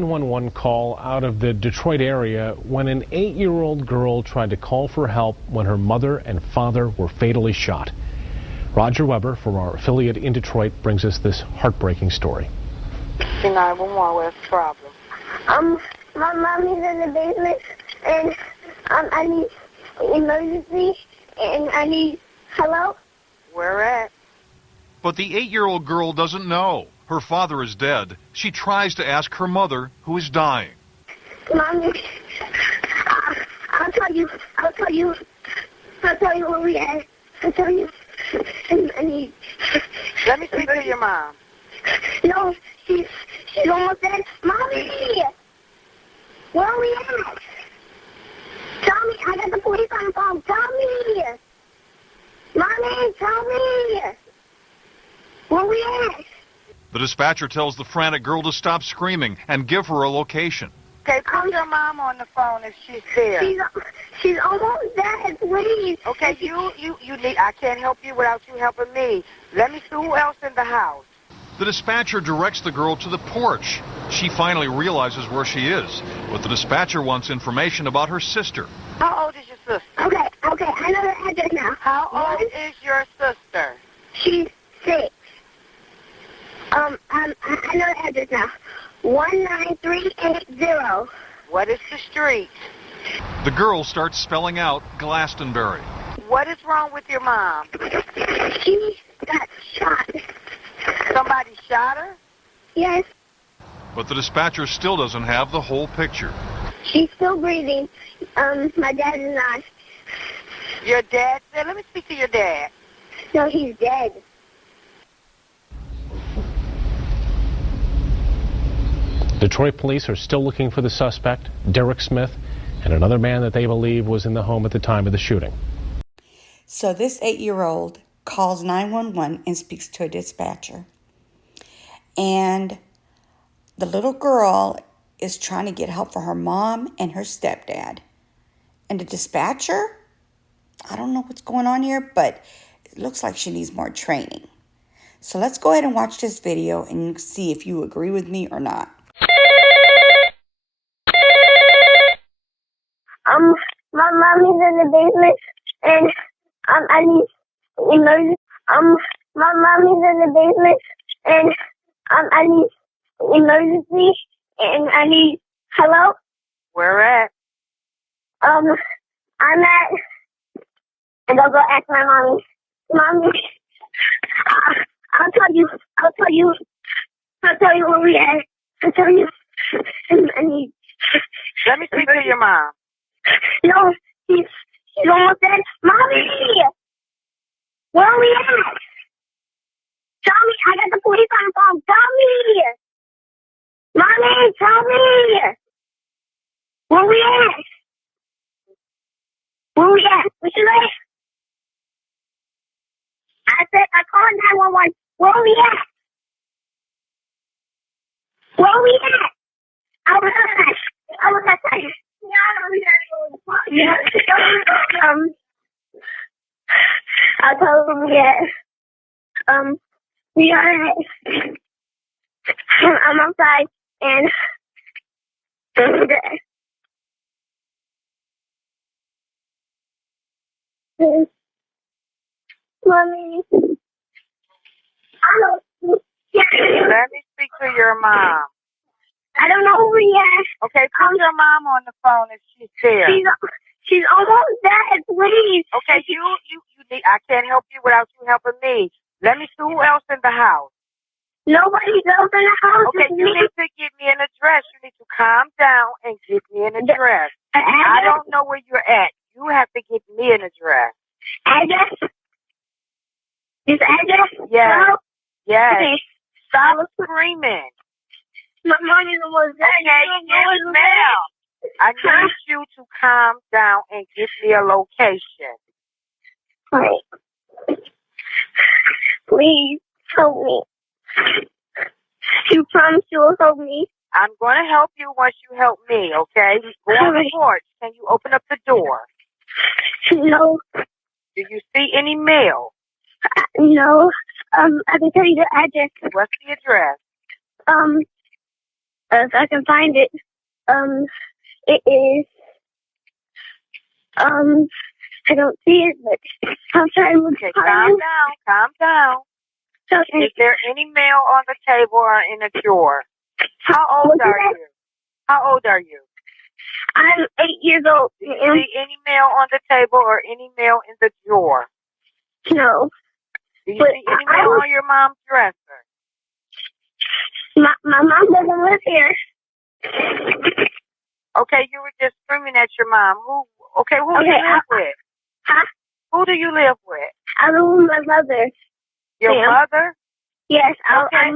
911 call out of the Detroit area when an 8-year-old girl tried to call for help when her mother and father were fatally shot. Roger Weber from our affiliate in Detroit brings us this heartbreaking story. 911, what's the problem? My mommy's in the basement, and I need emergency, and I need hello. Where at? But the 8-year-old girl doesn't know. Her father is dead. She tries to ask her mother, who is dying. Mommy, I'll tell you where we at. I'll tell you. I need. Let me speak to your mom. No, she's almost dead. Mommy, where are we at? Tell me, I got the police on the phone. Tell me. Mommy, tell me. Where are we at? The dispatcher tells the frantic girl to stop screaming and give her a location. Okay, put your mom on the phone if she's there. She's almost dead, please. Okay, you need. I can't help you without you helping me. Let me see who else in the house. The dispatcher directs the girl to the porch. She finally realizes where she is, but the dispatcher wants information about her sister. How old is your sister? Okay, I know her address now. How old is your sister? She's 6. I know her address now. 19380. What is the street? The girl starts spelling out Glastonbury. What is wrong with your mom? She got shot. Somebody shot her? Yes. But the dispatcher still doesn't have the whole picture. She's still breathing. My dad is not. Your dad said, let me speak to your dad. No, he's dead. Detroit police are still looking for the suspect, Derek Smith, and another man that they believe was in the home at the time of the shooting. So this 8-year-old calls 911 and speaks to a dispatcher. And the little girl is trying to get help for her mom and her stepdad. And the dispatcher, I don't know what's going on here, but it looks like she needs more training. So let's go ahead and watch this video and see if you agree with me or not. My mommy's in the basement, and I need emergency. My mommy's in the basement, and I need emergency, and I need hello. Where at? I'm at, and I'll go ask my mommy. Mommy, I'll tell you where we at. I'll tell you. I need. Let me speak to your mom. No, she's almost dead. Mommy, where are we at? Tell me, I got the police on the phone. Tell me. Mommy, tell me. Where we at? Where we at? What's your name? I said, I called 911. Where are we at? Where are we at? I was outside. Yeah, I'll tell them we are I'm outside and Mommy, Let me speak to your mom. I don't know who he is. Okay, put your mom on the phone if she's there. She's almost dead, please. Okay, you need. I can't help you without you helping me. Let me see who else in the house. Nobody's else in the house. Okay, you need to give me an address. You need to calm down and give me an address. I don't know where you're at. You have to give me an address. Address? This address? Yes. Hello? Yes. Okay. Stop screaming. My mommy was dead. Okay, yes, ma'am. I need you to calm down and give me a location. Right. Please help me. You promise you will help me. I'm going to help you once you help me, okay? Go on the porch. Can you open up the door? No. Do you see any mail? No. I can tell you the address. What's the address? if I can find it. It is, I don't see it, but I'll try to look Okay, harder. calm down. Okay. Is there any mail on the table or in a drawer? How old Look at are that. you? How old are you? I'm 8 years old. Do you see any mail on the table or any mail in the drawer? No. Do you But see any mail on your mom's dresser? My mom doesn't live here. Okay, you were just screaming at your mom. Who do you live with? Huh? Who do you live with? I live with my mother. Your Ma'am. mother? Yes, Okay.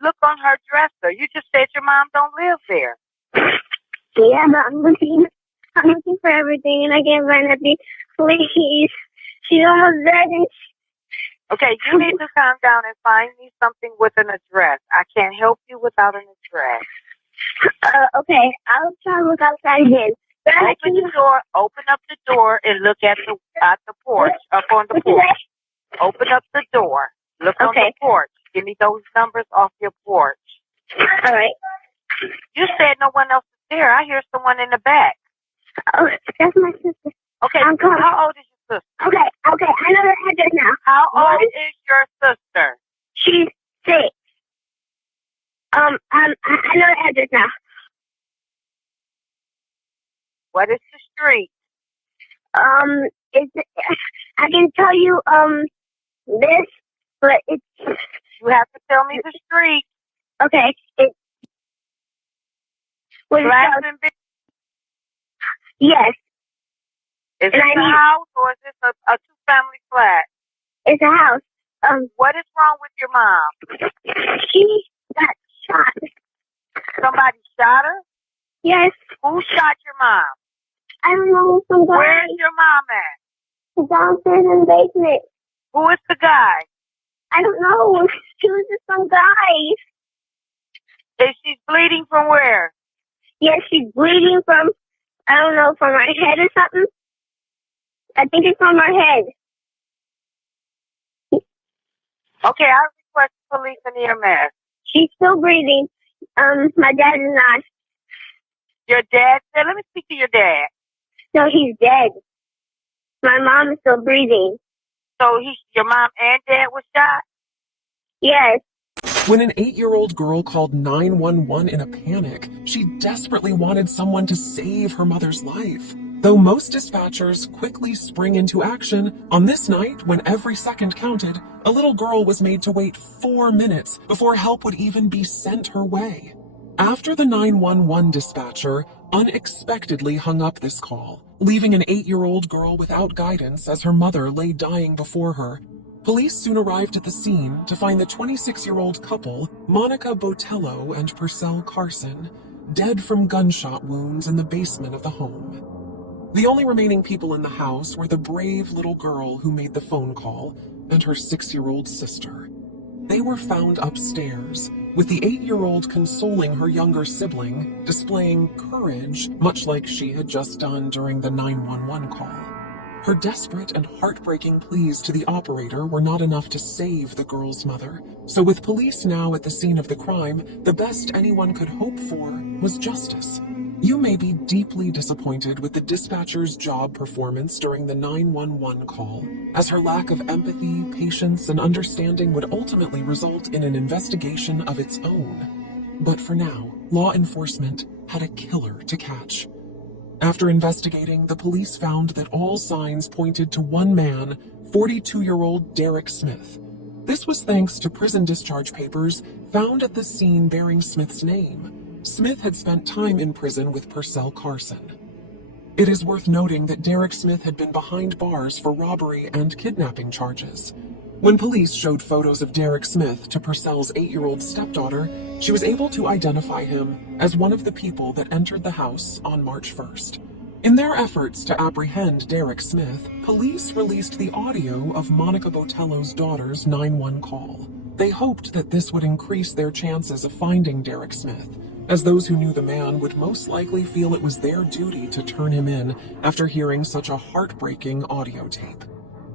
Look on her dresser. You just said your mom don't live there. Yeah, but I'm looking for everything, and I can't find anything. Please. She's almost dead. Okay, you need to calm down and find me something with an address. I can't help you without an address. Okay, I'll try to look outside again. But Open up the door and look at the porch, up on the porch. Open up the door. Look on the porch. Give me those numbers off your porch. All right. You said no one else is there. I hear someone in the back. Oh, that's my sister. Okay, I'm coming. how old is your sister? Okay, I know her address now. How old is your sister? She's 6. I know her address now. What is the street? I can tell you, this, but it's... You have to tell me the street. Okay, it's... Blackson Beach? Yes. Is it a house or is this a two-family flat? It's a house. What is wrong with your mom? She got shot. Somebody shot her? Yes. Who shot your mom? I don't know, some guy. Where's your mom at? Downstairs in the basement. Who is the guy? I don't know. She was just some guy. Is she bleeding from where? Yes, she's bleeding from, I don't know, from her head or something. I think it's from her head. Okay, I request police and EMS. She's still breathing. My dad is not. Your dad said, let me speak to your dad. No, he's dead. My mom is still breathing. So your mom and dad was shot? Yes. When an 8-year-old girl called 911 in a panic, she desperately wanted someone to save her mother's life. Though most dispatchers quickly spring into action, on this night, when every second counted, a little girl was made to wait 4 minutes before help would even be sent her way. After the 911 dispatcher unexpectedly hung up this call, leaving an 8-year-old girl without guidance as her mother lay dying before her, police soon arrived at the scene to find the 26-year-old couple, Monica Botello and Purcell Carson, dead from gunshot wounds in the basement of the home. The only remaining people in the house were the brave little girl who made the phone call and her 6-year-old sister. They were found upstairs, with the 8-year-old consoling her younger sibling, displaying courage, much like she had just done during the 911 call. Her desperate and heartbreaking pleas to the operator were not enough to save the girl's mother, so with police now at the scene of the crime, the best anyone could hope for was justice. You may be deeply disappointed with the dispatcher's job performance during the 911 call, as her lack of empathy, patience, and understanding would ultimately result in an investigation of its own. But for now, law enforcement had a killer to catch. After investigating, the police found that all signs pointed to one man, 42-year-old Derek Smith. This was thanks to prison discharge papers found at the scene bearing Smith's name. Smith had spent time in prison with Purcell Carson. It is worth noting that Derek Smith had been behind bars for robbery and kidnapping charges. When police showed photos of Derek Smith to Purcell's 8-year-old stepdaughter, she was able to identify him as one of the people that entered the house on March 1st. In their efforts to apprehend Derek Smith, police released the audio of Monica Botello's daughter's 911 call. They hoped that this would increase their chances of finding Derek Smith, as those who knew the man would most likely feel it was their duty to turn him in after hearing such a heartbreaking audio tape.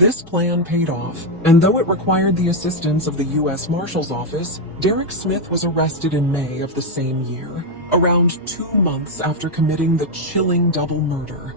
This plan paid off, and though it required the assistance of the U.S. Marshal's Office, Derek Smith was arrested in May of the same year, around 2 months after committing the chilling double murder.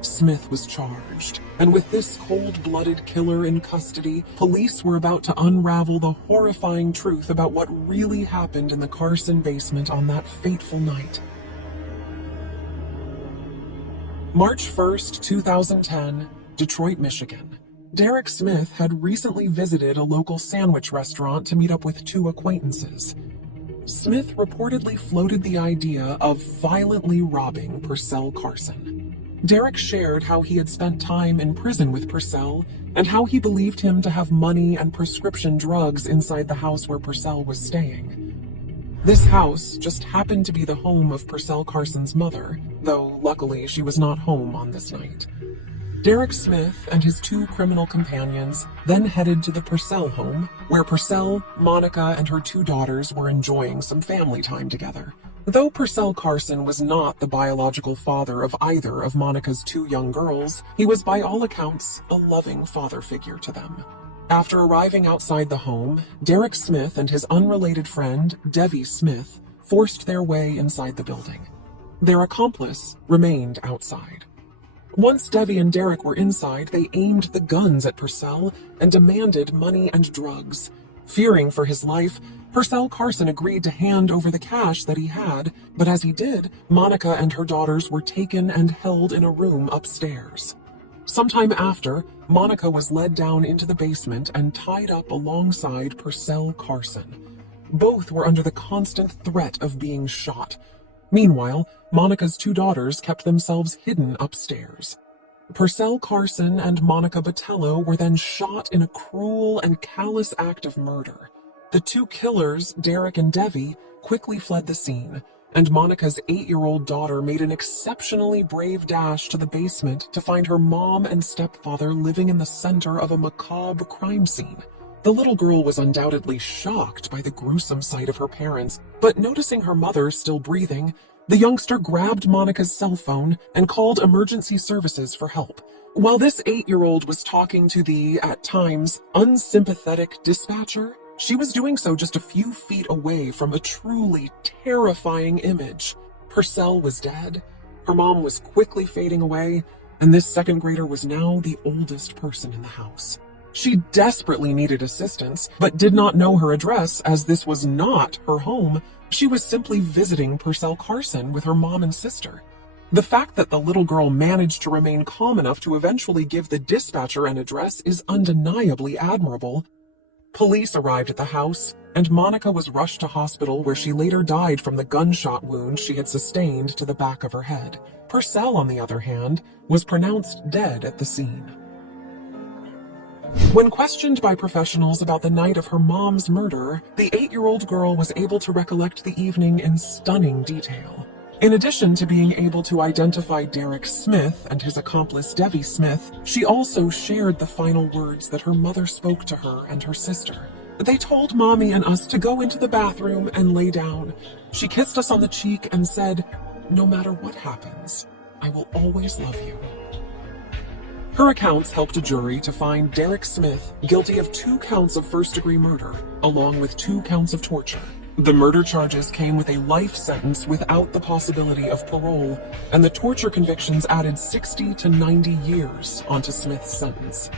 Smith was charged, and with this cold-blooded killer in custody, police were about to unravel the horrifying truth about what really happened in the Carson basement on that fateful night. March 1st, 2010, Detroit, Michigan. Derek Smith had recently visited a local sandwich restaurant to meet up with 2 acquaintances. Smith reportedly floated the idea of violently robbing Purcell Carson. Derek shared how he had spent time in prison with Purcell and how he believed him to have money and prescription drugs inside the house where Purcell was staying. This house just happened to be the home of Purcell Carson's mother, though luckily she was not home on this night. Derek Smith and his 2 criminal companions then headed to the Purcell home, where Purcell, Monica, and her 2 daughters were enjoying some family time together. Though Purcell Carson was not the biological father of either of Monica's 2 young girls, he was by all accounts a loving father figure to them. After arriving outside the home, Derek Smith and his unrelated friend, Debbie Smith, forced their way inside the building. Their accomplice remained outside. Once Debbie and Derek were inside, they aimed the guns at Purcell and demanded money and drugs. Fearing for his life, Purcell Carson agreed to hand over the cash that he had, but as he did, Monica and her daughters were taken and held in a room upstairs. Sometime after, Monica was led down into the basement and tied up alongside Purcell Carson. Both were under the constant threat of being shot. Meanwhile, Monica's 2 daughters kept themselves hidden upstairs. Purcell Carson and Monica Botello were then shot in a cruel and callous act of murder. The 2 killers, Derek and Debbie, quickly fled the scene, and Monica's 8-year-old daughter made an exceptionally brave dash to the basement to find her mom and stepfather living in the center of a macabre crime scene. The little girl was undoubtedly shocked by the gruesome sight of her parents, but noticing her mother still breathing, the youngster grabbed Monica's cell phone and called emergency services for help. While this 8-year-old was talking to the, at times, unsympathetic dispatcher, she was doing so just a few feet away from a truly terrifying image. Purcell was dead, her mom was quickly fading away, and this 2nd grader was now the oldest person in the house. She desperately needed assistance, but did not know her address as this was not her home. She was simply visiting Purcell Carson with her mom and sister. The fact that the little girl managed to remain calm enough to eventually give the dispatcher an address is undeniably admirable. Police arrived at the house, and Monica was rushed to hospital where she later died from the gunshot wound she had sustained to the back of her head. Purcell, on the other hand, was pronounced dead at the scene. When questioned by professionals about the night of her mom's murder, the 8-year-old girl was able to recollect the evening in stunning detail. In addition to being able to identify Derek Smith and his accomplice Debbie Smith, she also shared the final words that her mother spoke to her and her sister. "They told Mommy and us to go into the bathroom and lay down. She kissed us on the cheek and said, 'No matter what happens, I will always love you.'" Her accounts helped a jury to find Derek Smith guilty of 2 counts of first-degree murder, along with 2 counts of torture. The murder charges came with a life sentence without the possibility of parole, and the torture convictions added 60 to 90 years onto Smith's sentence.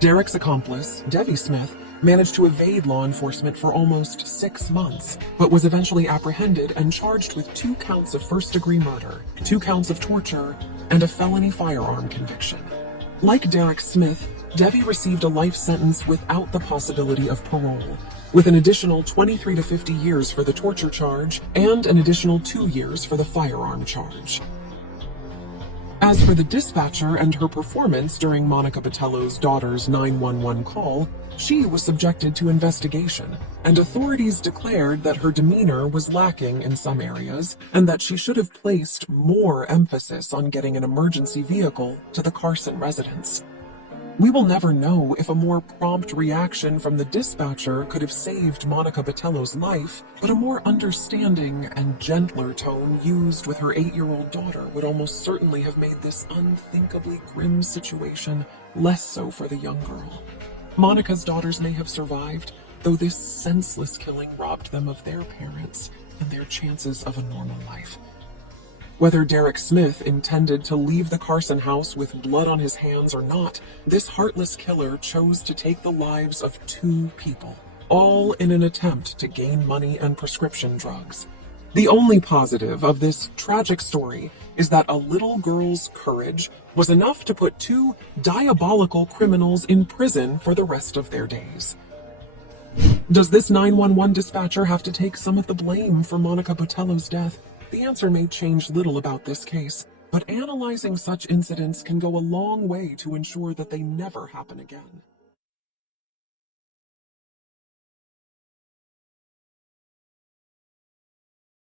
Derek's accomplice, Debbie Smith, managed to evade law enforcement for almost 6 months, but was eventually apprehended and charged with 2 counts of first-degree murder, 2 counts of torture, and a felony firearm conviction. Like Derek Smith, Debbie received a life sentence without the possibility of parole, with an additional 23 to 50 years for the torture charge and an additional 2 years for the firearm charge. As for the dispatcher and her performance during Monica Botello's daughter's 911 call, she was subjected to investigation, and authorities declared that her demeanor was lacking in some areas and that she should have placed more emphasis on getting an emergency vehicle to the Carson residence. We will never know if a more prompt reaction from the dispatcher could have saved Monica Botelho's life, but a more understanding and gentler tone used with her 8-year-old daughter would almost certainly have made this unthinkably grim situation less so for the young girl. Monica's daughters may have survived, though this senseless killing robbed them of their parents and their chances of a normal life. Whether Derek Smith intended to leave the Carson house with blood on his hands or not, this heartless killer chose to take the lives of 2 people, all in an attempt to gain money and prescription drugs. The only positive of this tragic story is that a little girl's courage was enough to put 2 diabolical criminals in prison for the rest of their days. Does this 911 dispatcher have to take some of the blame for Monica Botelho's death? The answer may change little about this case, but analyzing such incidents can go a long way to ensure that they never happen again.